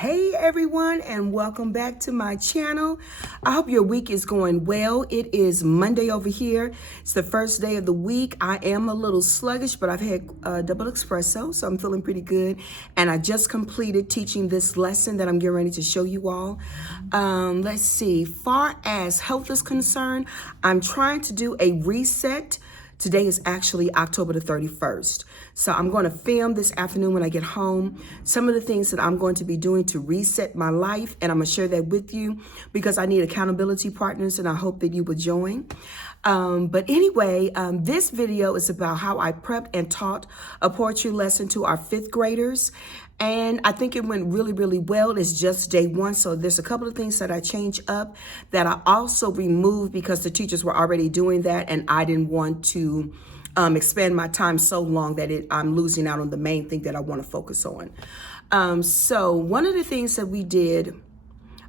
Hey everyone, and welcome back to my channel. I hope your week is going well. It is Monday over here. It's the first day of the week. I am a little sluggish, but I've had a double espresso, so I'm feeling pretty good. And I just completed teaching this lesson that I'm getting ready to show you all. Let's see, far as health is concerned, I'm trying to do a reset. Today is actually October the 31st. So I'm going to film this afternoon when I get home some of the things that I'm going to be doing to reset my life. And I'm going to share that with you because I need accountability partners and I hope that you will join. But anyway, this video is about how I prepped and taught a poetry lesson to our fifth graders. And I think it went really, really well. It's just day one. So there's a couple of things that I changed up that I also removed because the teachers were already doing that. And I didn't want to expand my time so long that I'm losing out on the main thing that I want to focus on. So one of the things that we did,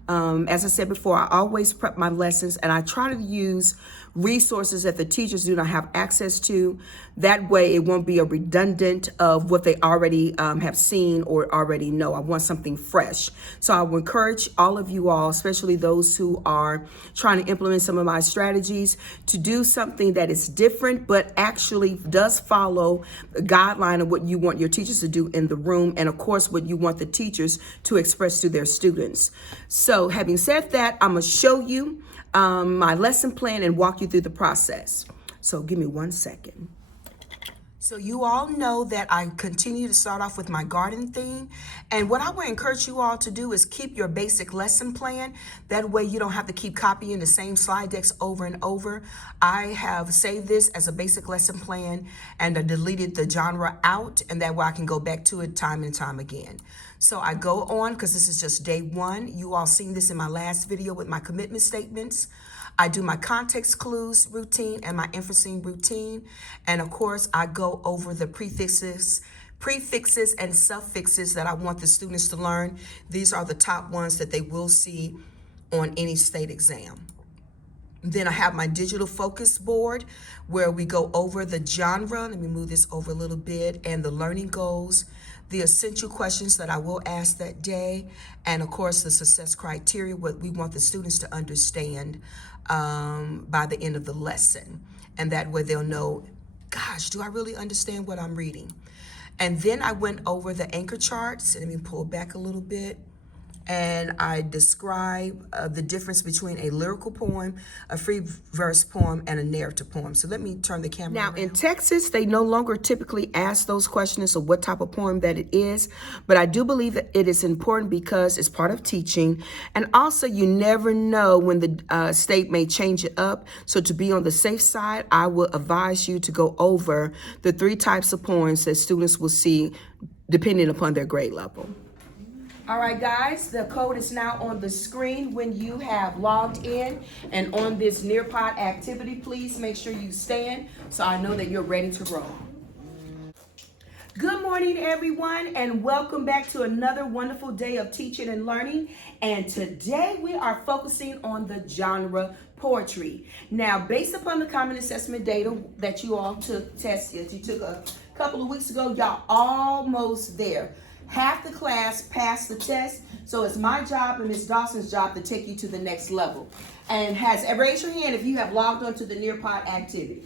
as I said before, I always prep my lessons and I try to use resources that the teachers do not have access to. That way it won't be a redundant of what they already have seen or already know. I want something fresh. So I would encourage all of you all, especially those who are trying to implement some of my strategies, to do something that is different, but actually does follow the guideline of what you want your teachers to do in the room. And of course, what you want the teachers to express to their students. So having said that, I'm gonna show you my lesson plan and walk you through the process. So give me 1 second. So you all know that I continue to start off with my garden theme. And what I would encourage you all to do is keep your basic lesson plan. That way you don't have to keep copying the same slide decks over and over. I have saved this as a basic lesson plan and I deleted the genre out, and that way I can go back to it time and time again. So I go on because this is just day one. You all seen this in my last video with my commitment statements. I do my context clues routine and my inferencing routine. And of course, I go over the prefixes and suffixes that I want the students to learn. These are the top ones that they will see on any state exam. Then I have my digital focus board where we go over the genre. Let me move this over a little bit, and the learning goals, the essential questions that I will ask that day, and of course the success criteria, what we want the students to understand by the end of the lesson. And that way they'll know, gosh, do I really understand what I'm reading? And then I went over the anchor charts. Let me pull back a little bit. And I describe the difference between a lyrical poem, a free verse poem, and a narrative poem. So let me turn the camera around. Now, in Texas, they no longer typically ask those questions of what type of poem that it is, but I do believe that it is important because it's part of teaching. And also, you never know when the state may change it up. So to be on the safe side, I will advise you to go over the 3 types of poems that students will see depending upon their grade level. All right, guys, the code is now on the screen when you have logged in. And on this Nearpod activity, please make sure you stand so I know that you're ready to roll. Good morning, everyone, and welcome back to another wonderful day of teaching and learning. And today we are focusing on the genre poetry. Now, based upon the common assessment data that you all took a couple of weeks ago, y'all almost there. Half the class passed the test, so it's my job and Ms. Dawson's job to take you to the next level. And raise your hand if you have logged on to the Nearpod activity.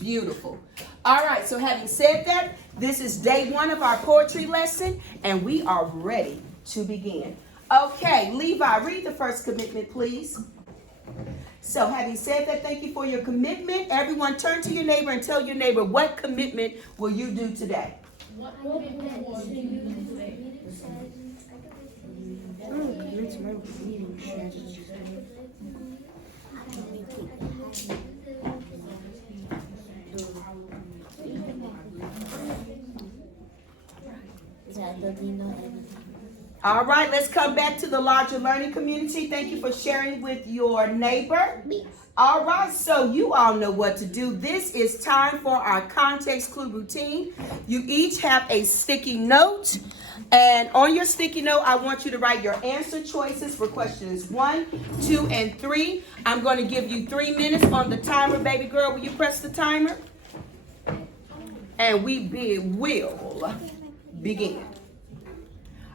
Beautiful. All right, so having said that, this is day 1 of our poetry lesson, and we are ready to begin. Okay, Levi, read the first commitment, please. So having said that, thank you for your commitment. Everyone turn to your neighbor and tell your neighbor, what commitment will you do today? What commitment will you do today? All right, let's come back to the larger learning community. Thank you for sharing with your neighbor. All right, so you all know what to do. This is time for our context clue routine. You each have a sticky note. And on your sticky note, I want you to write your answer choices for questions 1, 2, and 3. I'm going to give you 3 minutes on the timer. Baby girl, will you press the timer? And we will begin.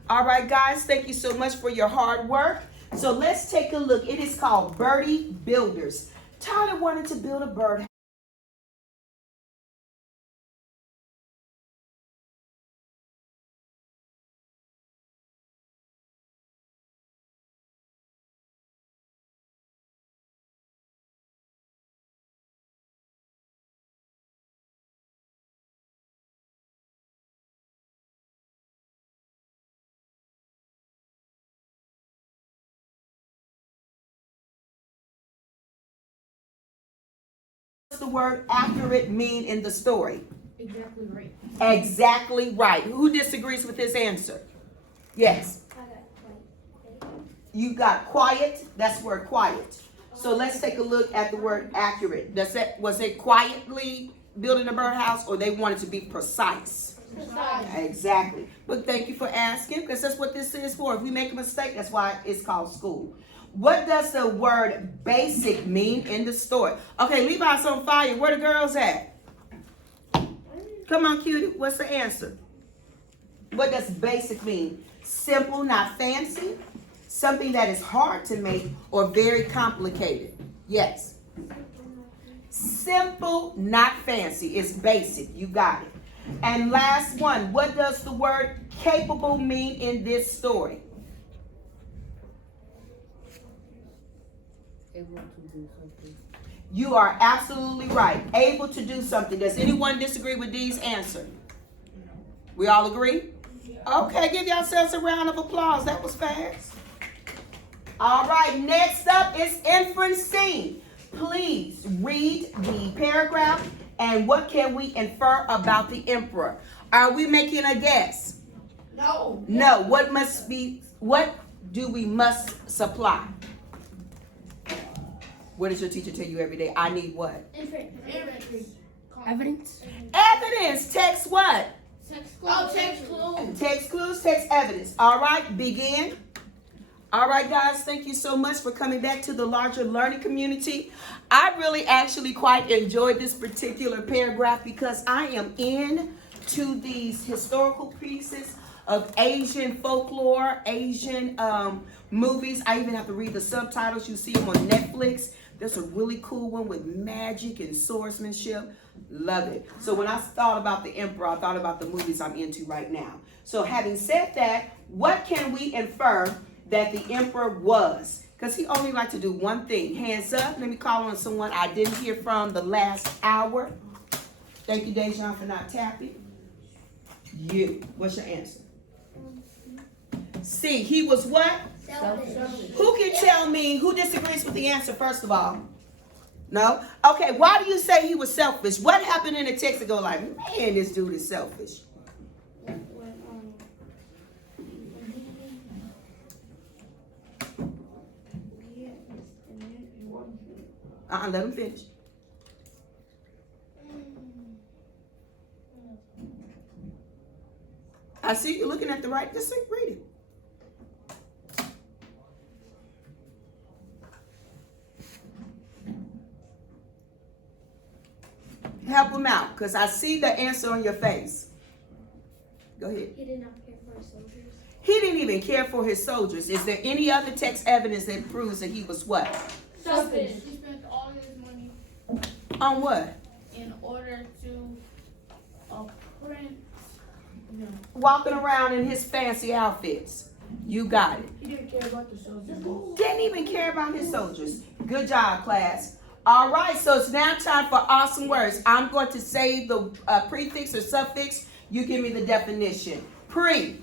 All right, guys, thank you so much for your hard work. So let's take a look. It is called Birdie Builders. Tyler wanted to build a bird. What's the word accurate mean in the story? Exactly right. Exactly right. Who disagrees with this answer? Yes. You got quiet. That's the word quiet. So let's take a look at the word accurate. Was it quietly building a birdhouse, or they wanted to be precise? Precise. Exactly. But thank you for asking, because that's what this is for. If we make a mistake, that's why it's called school. What does the word basic mean in the story? Okay, Levi's on fire. Where the girls at? Come on, cutie. What's the answer? What does basic mean? Simple, not fancy. Something that is hard to make or very complicated. Yes. Simple, not fancy. It's basic. You got it. And last one. What does the word capable mean in this story? Able to do something. You are absolutely right. Able to do something. Does anyone disagree with Dee's answer? We all agree? Okay, give yourselves a round of applause. That was fast. All right, next up is inferencing. Please read the paragraph and what can we infer about the emperor? Are we making a guess? No. No. What do we must supply? What does your teacher tell you every day? I need what? Evidence. Evidence. Text what? Text clues. Text clues, text evidence. All right, begin. All right, guys, thank you so much for coming back to the larger learning community. I really actually quite enjoyed this particular paragraph because I am into these historical pieces of Asian folklore, Asian movies. I even have to read the subtitles. You see them on Netflix. There's a really cool one with magic and swordsmanship. Love it. So when I thought about the emperor, I thought about the movies I'm into right now. So having said that, what can we infer that the emperor was? Because he only liked to do one thing. Hands up. Let me call on someone I didn't hear from the last hour. Thank you, Dejan, for not tapping. You. What's your answer? C. He was what? Selfish. Who can tell me who disagrees with the answer, first of all? No? Okay, why do you say he was selfish? What happened in the text to go like, man, this dude is selfish? Let him finish. I see you looking at the right. Just read it. Help him out, because I see the answer on your face. Go ahead. He did not care for his soldiers. He didn't even care for his soldiers. Is there any other text evidence that proves that he was what? Selfish. He spent all his money On what? in order to print. No. Walking around in his fancy outfits. You got it. He didn't care about the soldiers. Didn't even care about his soldiers. Good job, class. All right, so it's now time for awesome words. I'm going to say the prefix or suffix. You give me the definition. Pre.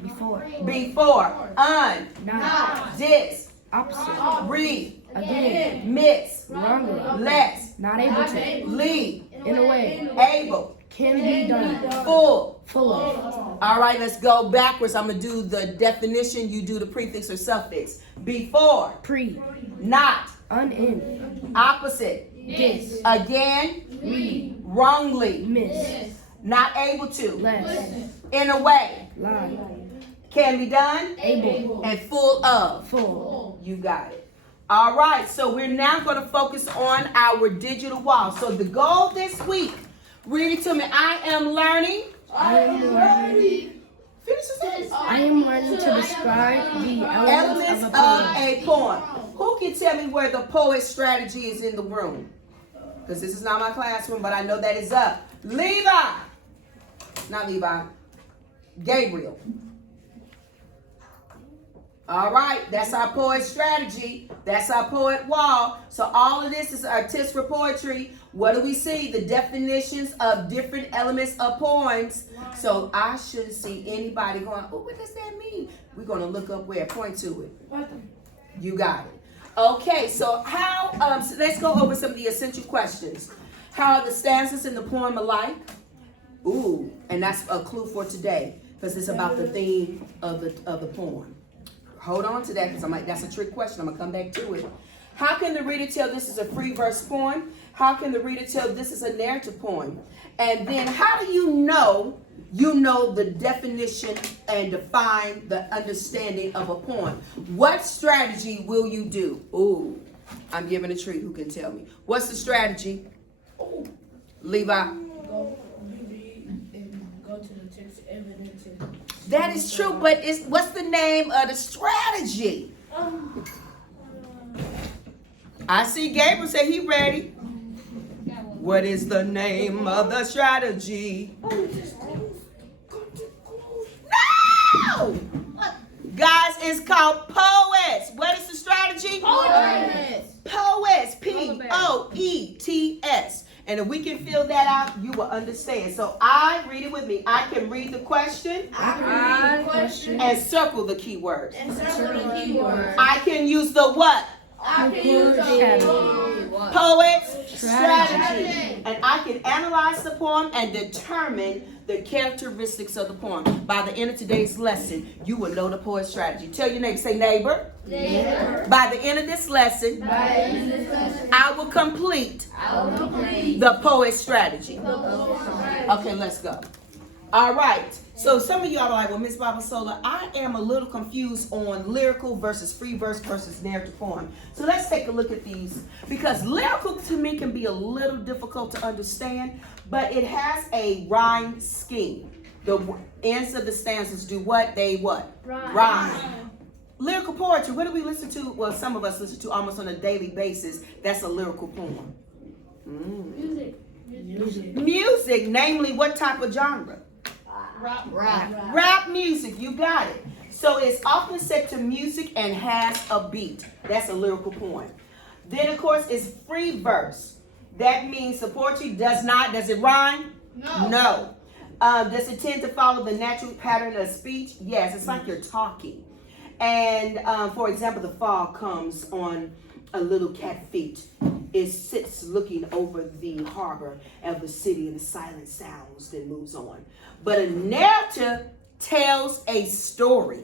Before. Before. Un. Not. Dis. Opposite. Re. Again. Miss. Wrongly. Less. Not able to. Lead. In a way. Able. Can be done. Full. Full of. All right, let's go backwards. I'm going to do the definition. You do the prefix or suffix. Before. Pre. Not. Unin. Opposite. Dis. Again. Read. Wrongly. Miss. Not able to. Less. In a way. Lie. Can be done. Able. And full of. Full. You got it. All right, so we're now going to focus on our digital wall. So the goal this week, read it to me. I am learning. I am learning Finish the sentence. I am learning to describe the Elements elements of of a poem. Who can tell me where the poet strategy is in the room? Because this is not my classroom, but I know that is up. Levi. Not Levi. Gabriel. All right, that's our poet strategy. That's our poet wall. So all of this is our tips for poetry. What do we see? The definitions of different elements of poems. So I shouldn't see anybody going, oh, what does that mean? We're going to look up where, point to it. You got it. Okay, so so let's go over some of the essential questions. How are the stanzas in the poem alike? Ooh, and that's a clue for today because it's about the theme of the poem. Hold on to that because that's a trick question. I'm gonna come back to it. How can the reader tell this is a free verse poem? How can the reader tell this is a narrative poem? And then how do you know the definition and define the understanding of a poem? What strategy will you do? Ooh, I'm giving a treat. Who can tell me? What's the strategy? Ooh, Levi. Go to the text evidence. That is true, but what's the name of the strategy? I see Gabriel say he ready. What is the name of the strategy? No! Guys, it's called poets. What is the strategy? Poets. Poets. And if we can fill that out, you will understand. So read it with me. I can read the question. And circle the key words. I can use the what? Poet's strategy. And I can analyze the poem and determine the characteristics of the poem. By the end of today's lesson, you will know the poet's strategy. Tell your neighbor, say neighbor. By the end of this lesson, I will complete the poet's strategy. Okay, let's go. All right. So some of y'all are like, well, Miss Babasola, I am a little confused on lyrical versus free verse versus narrative poem. So let's take a look at these. Because lyrical to me can be a little difficult to understand, but it has a rhyme scheme. The ends of the stanzas do what? They what? Rhyme. Lyrical poetry, what do we listen to? Well, some of us listen to almost on a daily basis. That's a lyrical poem. Music, namely what type of genre? Rap music, you got it. So it's often set to music and has a beat. That's a lyrical poem. Then, of course, it's free verse. That means the poetry does it rhyme? No. Does it tend to follow the natural pattern of speech? Yes, it's like you're talking. And for example, the fog comes on a little cat feet. It sits looking over the harbor of the city and the silent sounds, then moves on. But a narrative tells a story.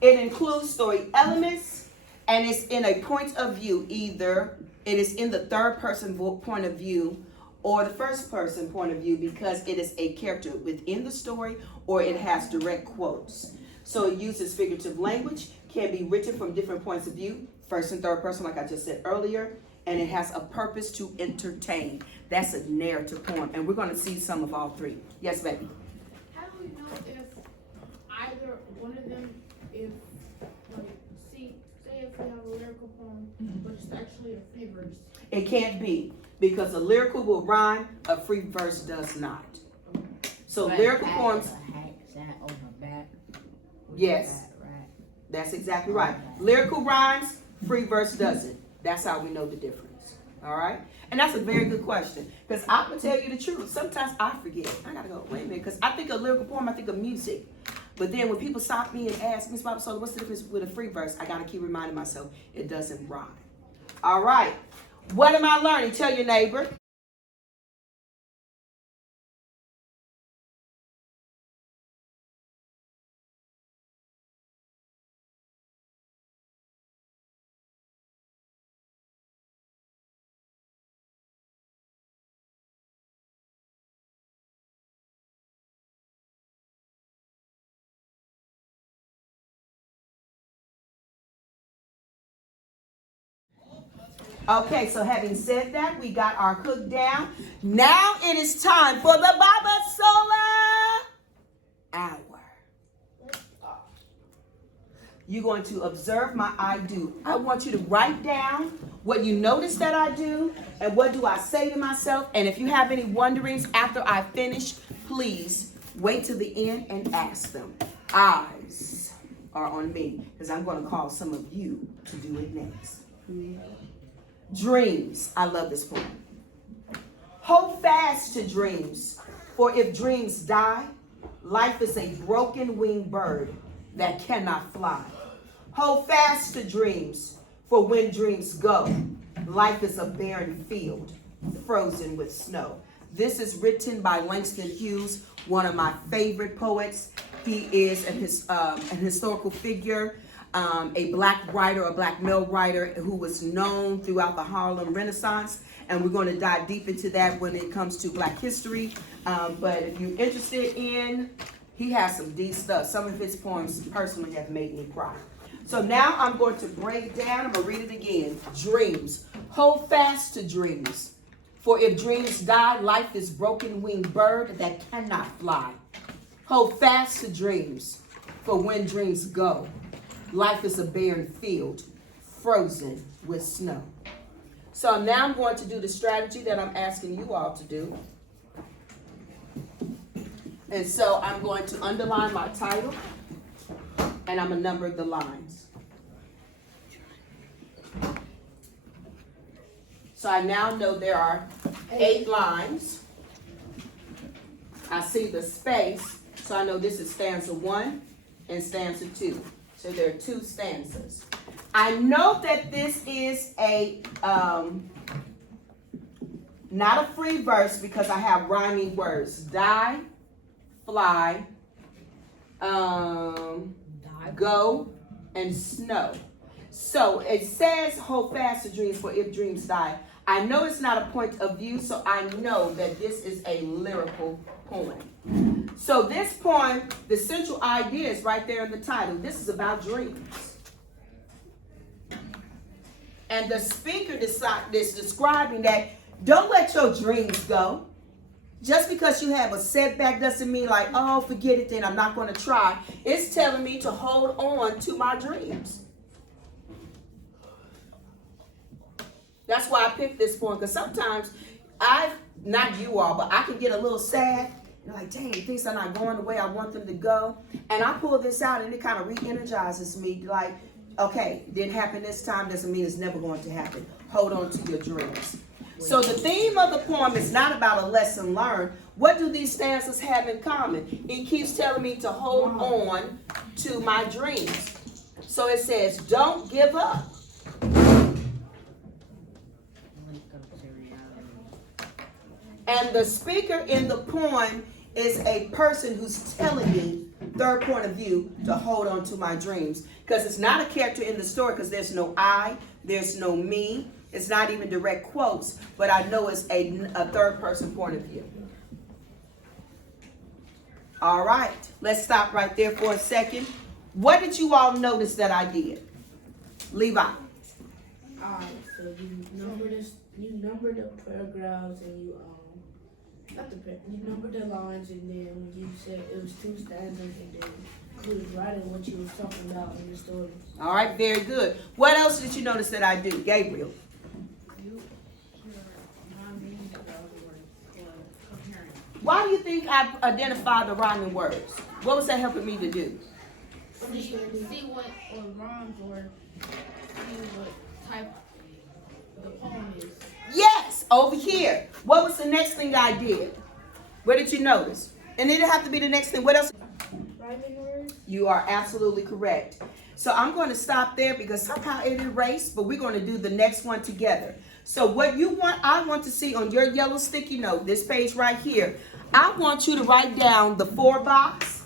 It includes story elements and it's in a point of view. Either it is in the third person point of view or the first person point of view because it is a character within the story or it has direct quotes. So it uses figurative language, can be written from different points of view, first and third person like I just said earlier, and it has a purpose to entertain. That's a narrative poem, and we're going to see some of all three. Yes, baby? How do we know if either one of them, say if we have a lyrical poem, but it's actually a free verse? It can't be, because a lyrical will rhyme, a free verse does not. So lyrical poems... Yes, that's exactly right. Lyrical rhymes, free verse doesn't. That's how we know the difference. All right? And that's a very good question. Because I'm going to tell you the truth. Sometimes I forget. I got to go, wait a minute. Because I think of lyrical poem, I think of music. But then when people stop me and ask, Miss Babasola, what's the difference with a free verse? I got to keep reminding myself it doesn't rhyme. All right. What am I learning? Tell your neighbor. Okay, so having said that, we got our cook down. Now it is time for the Babasola Hour. You're going to observe my I do. I want you to write down what you notice that I do and what do I say to myself. And if you have any wonderings after I finish, please wait till the end and ask them. Eyes are on me because I'm going to call some of you to do it next. Dreams. I love this poem. Hold fast to dreams, for if dreams die, life is a broken winged bird that cannot fly. Hold fast to dreams, for when dreams go, life is a barren field, frozen with snow. This is written by Langston Hughes, one of my favorite poets. He is an historical figure, a black writer, a black male writer who was known throughout the Harlem Renaissance. And we're going to dive deep into that when it comes to black history. But if you're interested in, he has some deep stuff. Some of his poems personally have made me cry. So now I'm going to break it down. I'm going to read it again. Dreams. Hold fast to dreams. For if dreams die, life is broken winged bird that cannot fly. Hold fast to dreams. For when dreams go, life is a barren field, frozen with snow. So now I'm going to do the strategy that I'm asking you all to do. And so I'm going to underline my title, and I'm going to number the lines. So I now know there are 8 lines. I see the space, so I know this is stanza 1 and stanza 2. So there are 2 stanzas. I know that this is a not a free verse because I have rhyming words. Die, fly, go, and snow. So it says hold fast to dreams, for if dreams die. I know it's not a point of view, so I know that this is a lyrical poem. So this poem, the central idea is right there in the title. This is about dreams. And the speaker is describing that don't let your dreams go. Just because you have a setback doesn't mean like, oh, forget it, then I'm not going to try. It's telling me to hold on to my dreams. That's why I picked this poem, because sometimes not you all, but I can get a little sad. You're like, dang, things are not going the way I want them to go. And I pull this out and it kind of re-energizes me like, okay, didn't happen this time doesn't mean it's never going to happen. Hold on to your dreams. So the theme of the poem is not about a lesson learned. What do these stanzas have in common? It keeps telling me to hold on to my dreams. So it says, don't give up. And the speaker in the poem is a person who's telling me, third point of view, to hold on to my dreams. Because it's not a character in the story, because there's no I, there's no me. It's not even direct quotes, but I know it's a third person point of view. All right, let's stop right there for a second. What did you all notice that I did? Levi. All right, so you number the paragraphs and you numbered the lines, and then you said it was 2 stanzas, and then you was writing what you was talking about in the story. All right, very good. What else did you notice that I do, Gabriel? Why do you think I identified the rhyming words? What was that helping me to do? See what rhymes or see what type the poem is. Yes, over here. What was the next thing I did? What did you notice? And it didn't have to be the next thing. What else? Rhyming words? You are absolutely correct. So I'm going to stop there because somehow it erased, but we're going to do the next one together. So what I want to see on your yellow sticky note, this page right here, I want you to write down the 4 box,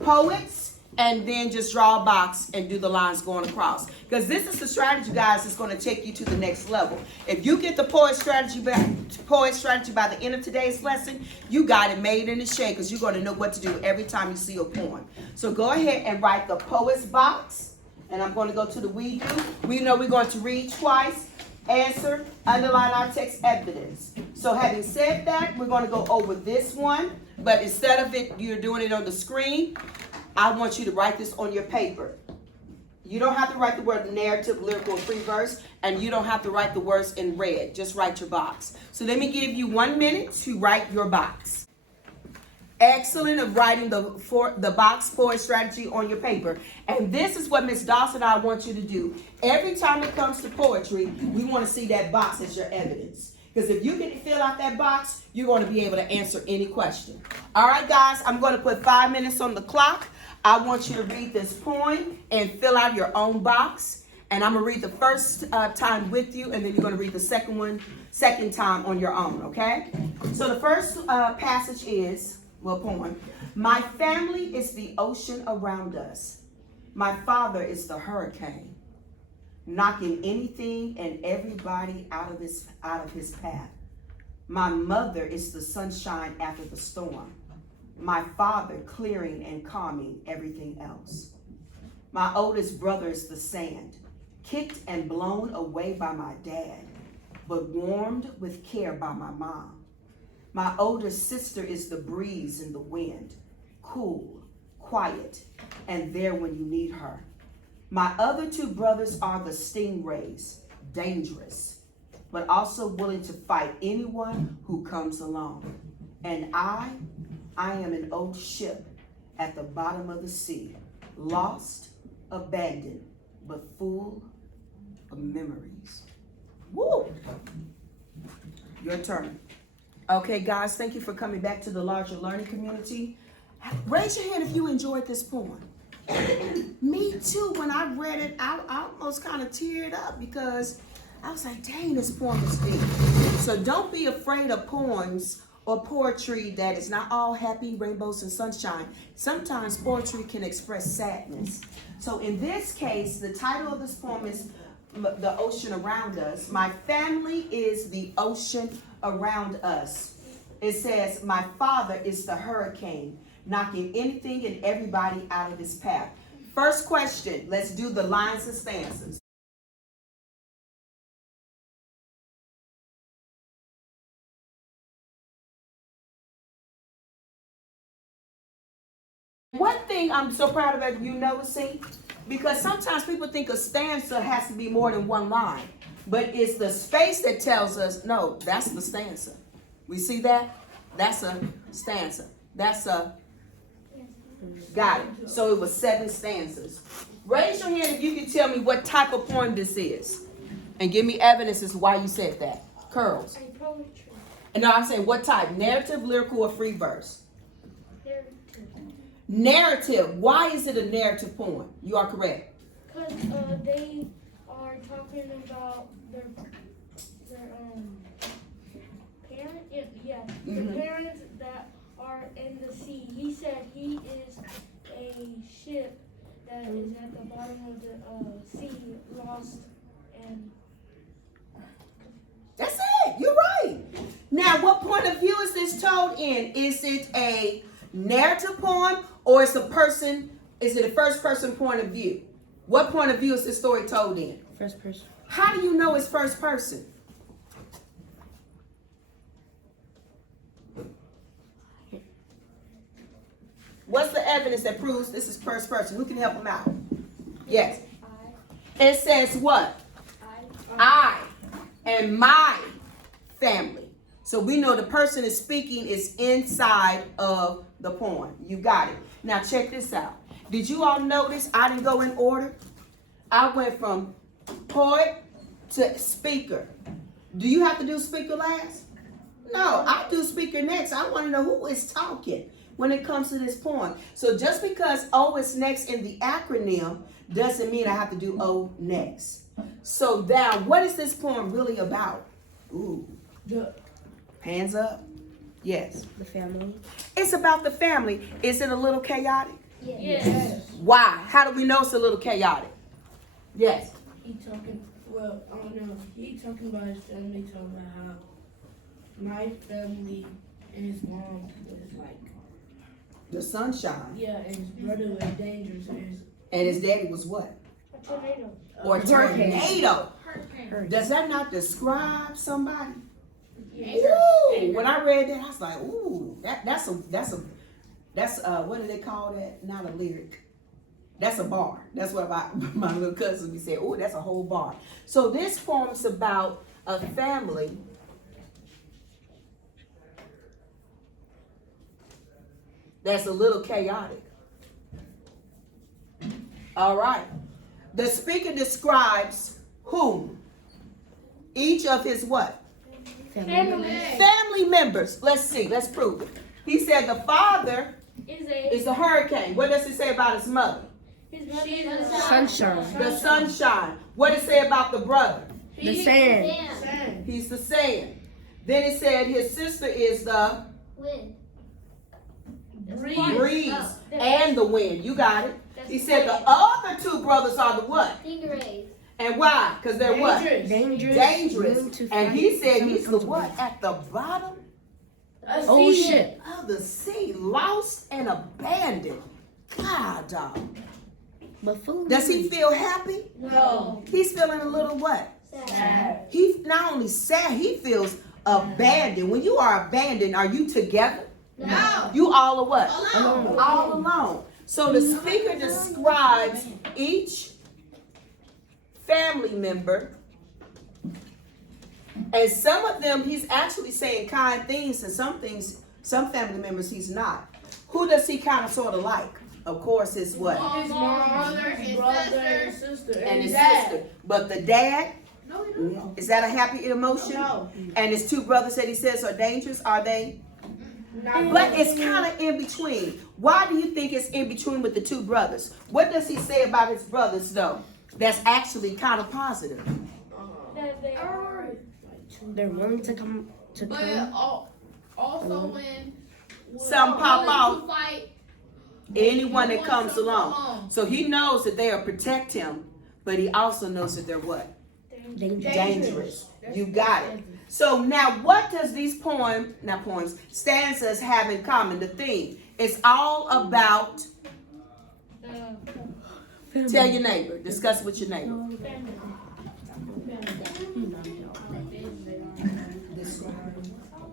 poets, and then just draw a box and do the lines going across. Because this is the strategy, guys, that's going to take you to the next level. If you get the poet strategy by the end of today's lesson, you got it made in the shade, because you're going to know what to do every time you see a poem. So go ahead and write the poet's box. And I'm going to go to the we do. We know we're going to read twice, answer, underline our text evidence. So having said that, we're going to go over this one. But instead of you're doing it on the screen, I want you to write this on your paper. You don't have to write the word narrative, lyrical, or free verse, and you don't have to write the words in red. Just write your box. So let me give you 1 minute to write your box. Excellent of writing the box for strategy on your paper. And this is what Miss Dawson and I want you to do. Every time it comes to poetry, we want to see that box as your evidence. Because if you can fill out that box, you're going to be able to answer any question. All right, guys, I'm going to put 5 minutes on the clock. I want you to read this poem and fill out your own box. And I'm going to read the first time with you, and then you're going to read the second time on your own, okay? So the first passage is, well, poem. My family is the ocean around us. My father is the hurricane, knocking anything and everybody out of his path. My mother is the sunshine after the storm. My father clearing and calming everything else. My oldest brother is the sand, kicked and blown away by my dad, but warmed with care by my mom. My older sister is the breeze in the wind, cool, quiet, and there when you need her. My other two brothers are the stingrays, dangerous, but also willing to fight anyone who comes along. And I am an old ship at the bottom of the sea, lost, abandoned, but full of memories. Woo! Your turn. Okay, guys, thank you for coming back to the larger learning community. Raise your hand if you enjoyed this poem. Me too. When I read it, I almost kind of teared up because I was like, dang, this poem is deep. So don't be afraid of poems or poetry that is not all happy, rainbows, and sunshine. Sometimes poetry can express sadness. So in this case, the title of this poem is The Ocean Around Us. My family is the ocean around us. It says, my father is the hurricane, knocking anything and everybody out of his path. First question, let's do the lines and stanzas. One thing I'm so proud of you noticing, because sometimes people think a stanza has to be more than one line, but it's the space that tells us, no, that's the stanza. We see that? That's a stanza. That's a, got it. So it was 7 stanzas. Raise your hand if you can tell me what type of poem this is. And give me evidence as to why you said that. Curls. Poetry. And now I'm saying what type? Narrative, lyrical, or free verse? Narrative. Why is it a narrative poem? You are correct. Because they are talking about their parents. Yeah, the parents that are in the sea. He said he is a ship that is at the bottom of the sea, lost and. That's it. You're right. Now, what point of view is this told in? Is it a narrative poem or is it a first person point of view? What point of view is this story told in? First person. How do you know it's first person? What's the evidence that proves this is first person? Who can help them out? Yes. It says what? I and my family. So we know the person is speaking is inside of the poem. You got it. Now check this out. Did you all notice I didn't go in order? I went from poet to speaker. Do you have to do speaker last? No, I do speaker next. I want to know who is talking when it comes to this poem. So just because O is next in the acronym doesn't mean I have to do O next. So now, what is this poem really about? Ooh. Hands up. Yes. The family. It's about the family. Is it a little chaotic? Yes. Why? How do we know it's a little chaotic? Yes. He talking about his family, talking about how my family and his mom was like The sunshine. yeah, and his brother was dangerous And his daddy was what? A tornado. Or a tornado. Hurricane. Does that not describe somebody? Yes. Ooh, when I read that, I was like, ooh, that's what do they call that? Not a lyric. That's a bar. That's what my little cousin be saying. Oh, that's a whole bar. So this poem is about a family that's a little chaotic. All right. The speaker describes whom? Each of his what? Family members. Let's see. Let's prove it. He said the father is a hurricane. What does it say about his mother? She's the Sunshine. The sunshine. What does it say about the brother? The sand. He's the sand. Then it said his sister is the wind. breeze and the wind. You got it. He said the other two brothers are the what? Stingrays. And why? Because they're what? Dangerous. And he said he's the what? At the bottom Oh shit. of the sea, lost and abandoned. God, dog. Buffoon. Does he feel happy? No. He's feeling a little what? Sad. He not only sad, he feels abandoned. When you are abandoned, are you together? No. You all are what? Alone. All alone. So the speaker describes each family member, and some of them he's actually saying kind things, and some family members he's not. Who does he kind of sort of like? Of course, his what? His mom, his brother, and sister, And his dad. sister. But the dad, is that a happy emotion? No. And his two brothers that he says are dangerous, are they? But it's kind of in between. Why do you think it's in between with the two brothers? What does he say about his brothers, though? That's actually kind of positive. That they are. They're willing to come to But come. also when Some pop out. to fight, Anyone that want comes to along. belong. So he knows that they'll protect him, but he also knows that they're what? Dangerous. You got it. So now what does these stanzas have in common? The theme. It's all about, tell your neighbor, discuss with your neighbor.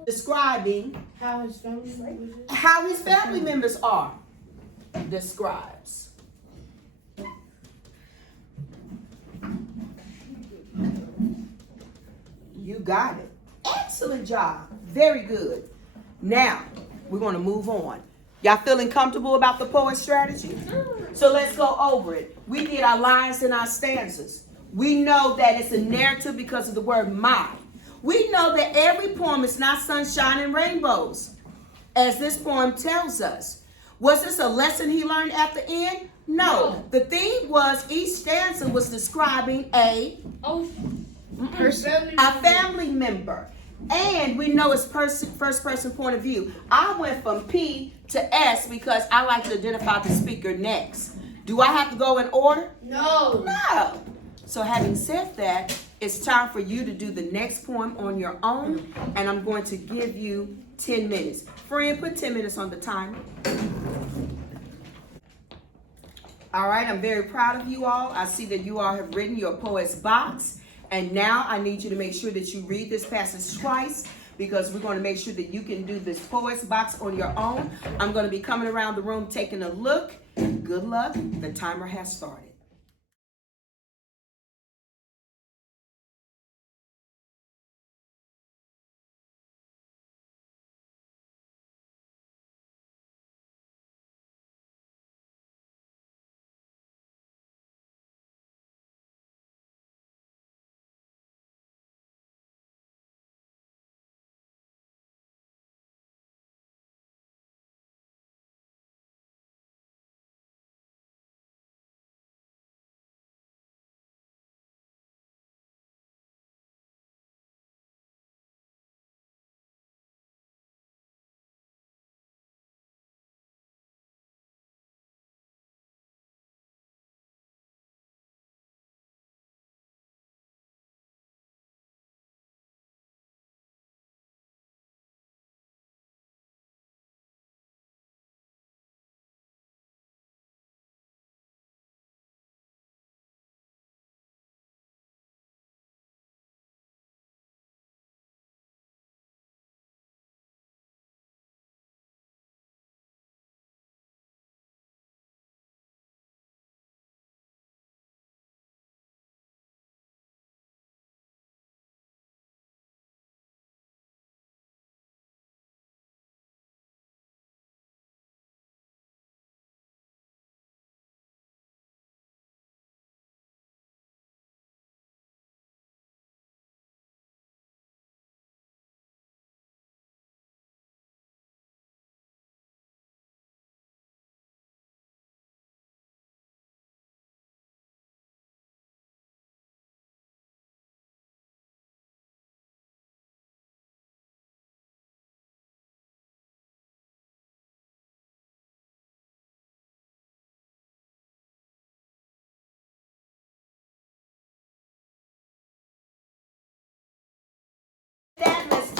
Describing How his family members is. how his family members are. Describes. You got it. Excellent job. Very good. Now, we're going to move on. Y'all feeling comfortable about the poet strategy? So let's go over it. We did our lines and our stanzas. We know that it's a narrative because of the word my. We know that every poem is not sunshine and rainbows, as this poem tells us. Was this a lesson he learned at the end? No. The theme was each stanza was describing a family member. And we know it's first person point of view. I went from P to S because I like to identify the speaker next. Do I have to go in order? No. No. So having said that, it's time for you to do the next poem on your own, and I'm going to give you 10 minutes. Friend, put 10 minutes on the timer. All right, I'm very proud of you all. I see that you all have written your poet's box, and now I need you to make sure that you read this passage twice, because we're going to make sure that you can do this poet's box on your own. I'm going to be coming around the room taking a look. Good luck. The timer has started.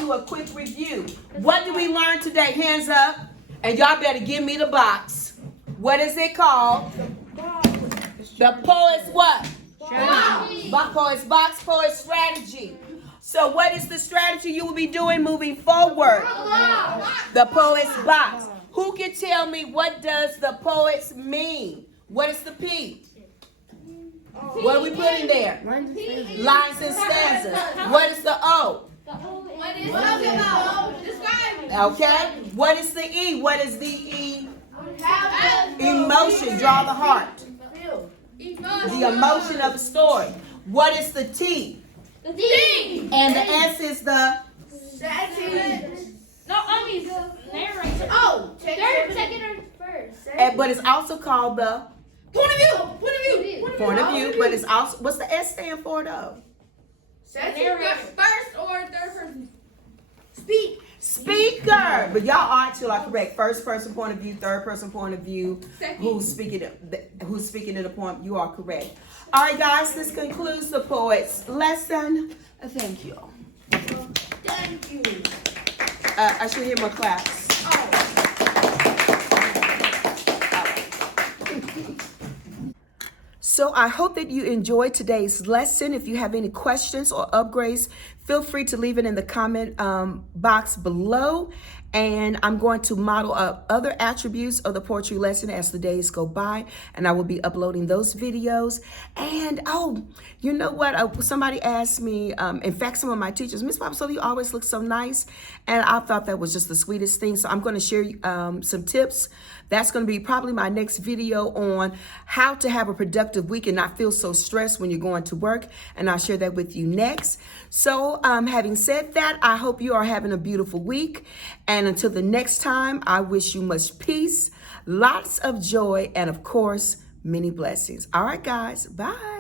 do a quick review. What did we learn today? Hands up. And y'all better give me the box. What is it called? The poet's what? Strategy. Poet's box, poet's strategy. So what is the strategy you will be doing moving forward? The poet's box. Who can tell me what does the poets mean? What is the P? What are we putting there? Lines and stanzas. What is the O? What is it? Describe. Okay. What is the E? What is the E? Emotion. Draw the heart. The emotion of the story. What is the T? The thing. And the S is the No, only the narrator. Oh, Third, second, or first. but it's also called the point of view. point of view. But it's also, what's the S stand for though? Narrator. First or third person. Speak. Speaker. But y'all are two are correct. First person point of view, third person point of view. Second. Who's speaking to the point? You are correct. All right, guys. This concludes the poet's lesson. Thank you. Thank you. I should hear more claps. So I hope that you enjoyed today's lesson. If you have any questions or upgrades, feel free to leave it in the comment box below. And I'm going to model up other attributes of the poetry lesson as the days go by. And I will be uploading those videos. And, oh, you know what? Somebody asked me, in fact, some of my teachers, Miss Papa, so you always look so nice. And I thought that was just the sweetest thing. So I'm going to share some tips. That's going to be probably my next video on how to have a productive week and not feel so stressed when you're going to work. And I'll share that with you next. So having said that, I hope you are having a beautiful week. And until the next time, I wish you much peace, lots of joy, and of course, many blessings. All right, guys. Bye.